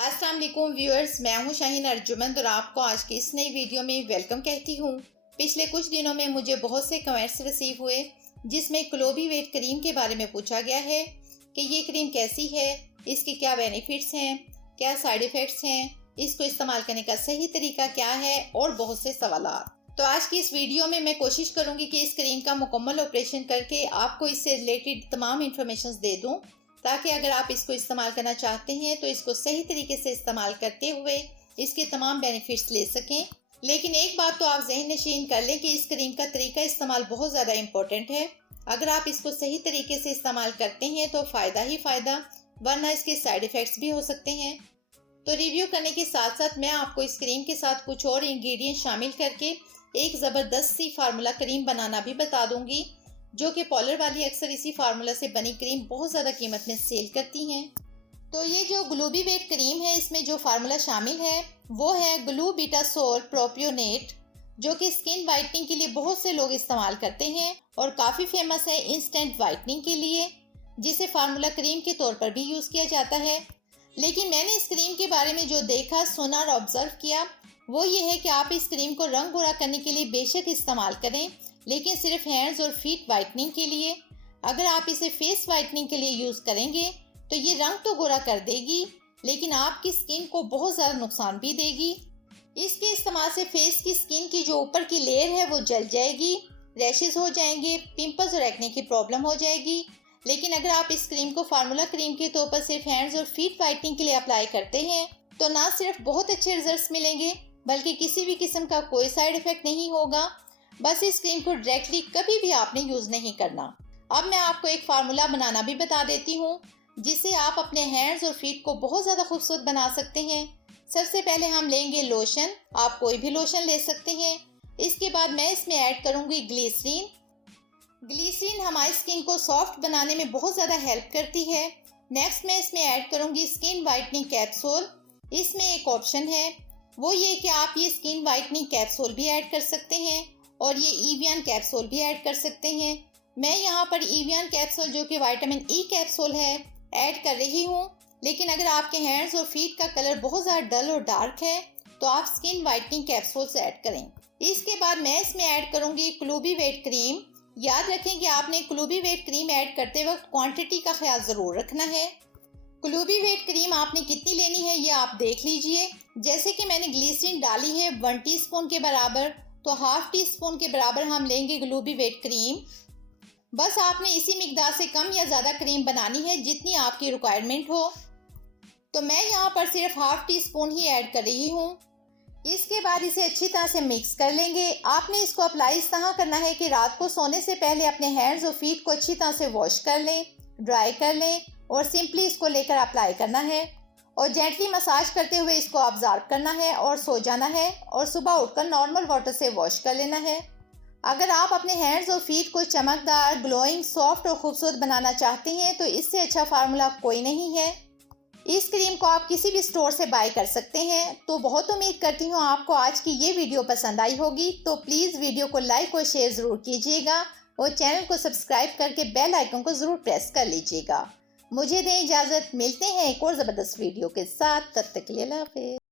अस्सलाम वालेकुम व्यूअर्स, मैं हूं शाहीन अर्जुमंद और आपको आज की इस नई वीडियो में वेलकम कहती हूं। पिछले कुछ दिनों में मुझे बहुत से कमेंट्स रिसीव हुए जिसमें क्लोबीवेट क्रीम के बारे में पूछा गया है कि ये क्रीम कैसी है, इसके क्या बेनिफिट्स हैं, क्या साइड इफ़ेक्ट्स हैं, इसको इस्तेमाल करने का सही तरीका क्या है और बहुत से सवालात। तो आज की इस वीडियो में मैं कोशिश करूंगी कि इस क्रीम का मुकम्मल ऑपरेशन करके आपको इससे रिलेटेड तमाम इंफॉर्मेशन दे दूं, ताकि अगर आप इसको इस्तेमाल करना चाहते हैं तो इसको सही तरीके से इस्तेमाल करते हुए इसके तमाम बेनिफिट्स ले सकें। लेकिन एक बात तो आप ज़हन नशीन कर लें कि इस क्रीम का तरीका इस्तेमाल बहुत ज़्यादा इम्पोर्टेंट है। अगर आप इसको सही तरीके से इस्तेमाल करते हैं तो फ़ायदा ही फ़ायदा, वरना इसके साइड इफ़ेक्ट्स भी हो सकते हैं। तो रिव्यू करने के साथ साथ मैं आपको इस क्रीम के साथ कुछ और इंग्रेडिएंट शामिल करके एक ज़बरदस्त सी फार्मूला क्रीम बनाना भी बता दूंगी, जो कि पार्लर वाली अक्सर इसी फार्मूला से बनी क्रीम बहुत ज़्यादा कीमत में सेल करती हैं। तो ये जो ग्लूबीवेट क्रीम है, इसमें जो फार्मूला शामिल है वो है ग्लूबिटासोल प्रोपियोनेट, जो कि स्किन वाइटनिंग के लिए बहुत से लोग इस्तेमाल करते हैं और काफ़ी फेमस है इंस्टेंट वाइटनिंग के लिए, जिसे फार्मूला क्रीम के तौर पर भी यूज़ किया जाता है। लेकिन मैंने इस क्रीम के बारे में जो देखा, सुना और ऑब्जर्व किया वो ये है कि आप इस क्रीम को रंग गोरा करने के लिए बेशक इस्तेमाल करें, लेकिन सिर्फ हैंड्स और फीट वाइटनिंग के लिए। अगर आप इसे फेस वाइटनिंग के लिए यूज़ करेंगे तो ये रंग तो गोरा कर देगी, लेकिन आपकी स्किन को बहुत ज़्यादा नुकसान भी देगी। इसके इस्तेमाल से फेस की स्किन की जो ऊपर की लेयर है वो जल जाएगी, रैशेज हो जाएंगे, पिंपल्स और एक्ने की प्रॉब्लम हो जाएगी। लेकिन अगर आप इस क्रीम को फार्मूला क्रीम के तौर पर सिर्फ हैंड्स और फीट वाइटनिंग के लिए अप्लाई करते हैं तो ना सिर्फ बहुत अच्छे रिजल्ट्स मिलेंगे, बल्कि किसी भी किस्म का कोई साइड इफेक्ट नहीं होगा। बस इस क्रीम को डायरेक्टली कभी भी आपने यूज़ नहीं करना। अब मैं आपको एक फार्मूला बनाना भी बता देती हूँ, जिससे आप अपने हैंड्स और फीट को बहुत ज़्यादा खूबसूरत बना सकते हैं। सबसे पहले हम लेंगे लोशन, आप कोई भी लोशन ले सकते हैं। इसके बाद मैं इसमें ऐड करूँगी ग्लिसरीन। ग्लिसरीन हमारी स्किन को सॉफ्ट बनाने में बहुत ज़्यादा हेल्प करती है। नेक्स्ट मैं इसमें ऐड करूँगी स्किन वाइटनिंग कैप्सूल। इसमें एक ऑप्शन है, वो ये कि आप ये स्किन वाइटनिंग कैप्सूल भी ऐड कर सकते हैं और ये ईवियन कैप्सूल भी ऐड कर सकते हैं। मैं यहाँ पर ईवियन कैप्सूल, जो कि विटामिन ई कैप्सूल है, ऐड कर रही हूँ। लेकिन अगर आपके हैंड्स और फीट का कलर बहुत ज़्यादा डल और डार्क है तो आप स्किन वाइटनिंग कैप्सूल्स ऐड करें। इसके बाद मैं इसमें ऐड करूँगी क्लोबीवेट क्रीम। याद रखें कि आपने क्लोबीवेट क्रीम ऐड करते वक्त क्वांटिटी का ख्याल ज़रूर रखना है। क्लोबीवेट क्रीम आपने कितनी लेनी है ये आप देख लीजिए। जैसे कि मैंने ग्लिसरीन डाली है 1 टीस्पून के बराबर, तो हाफ टी स्पून के बराबर हम लेंगे ग्लोबीवेट क्रीम। बस आपने इसी मिकदार से कम या ज़्यादा क्रीम बनानी है जितनी आपकी रिक्वायरमेंट हो। तो मैं यहाँ पर सिर्फ हाफ टी स्पून ही ऐड कर रही हूँ। इसके बाद इसे अच्छी तरह से मिक्स कर लेंगे। आपने इसको अप्लाई इस तरह करना है कि रात को सोने से पहले अपने हैंड्स और फीट को अच्छी तरह से वॉश कर लें, ड्राई कर लें और सिंपली इसको लेकर अप्लाई करना है और जेंटली मसाज करते हुए इसको ऑब्जर्व करना है और सो जाना है और सुबह उठकर नॉर्मल वाटर से वॉश कर लेना है। अगर आप अपने हैंड्स और फीट को चमकदार, ग्लोइंग, सॉफ्ट और खूबसूरत बनाना चाहते हैं तो इससे अच्छा फार्मूला कोई नहीं है। इस क्रीम को आप किसी भी स्टोर से बाय कर सकते हैं। तो बहुत उम्मीद करती हूँ आपको आज की ये वीडियो पसंद आई होगी। तो प्लीज़ वीडियो को लाइक और शेयर ज़रूर कीजिएगा और चैनल को सब्सक्राइब करके बेल आइकन को ज़रूर प्रेस कर लीजिएगा। मुझे दें इजाज़त, मिलते हैं एक और ज़बरदस्त वीडियो के साथ। तब तक के लिए अल्लाह हाफ़िज़।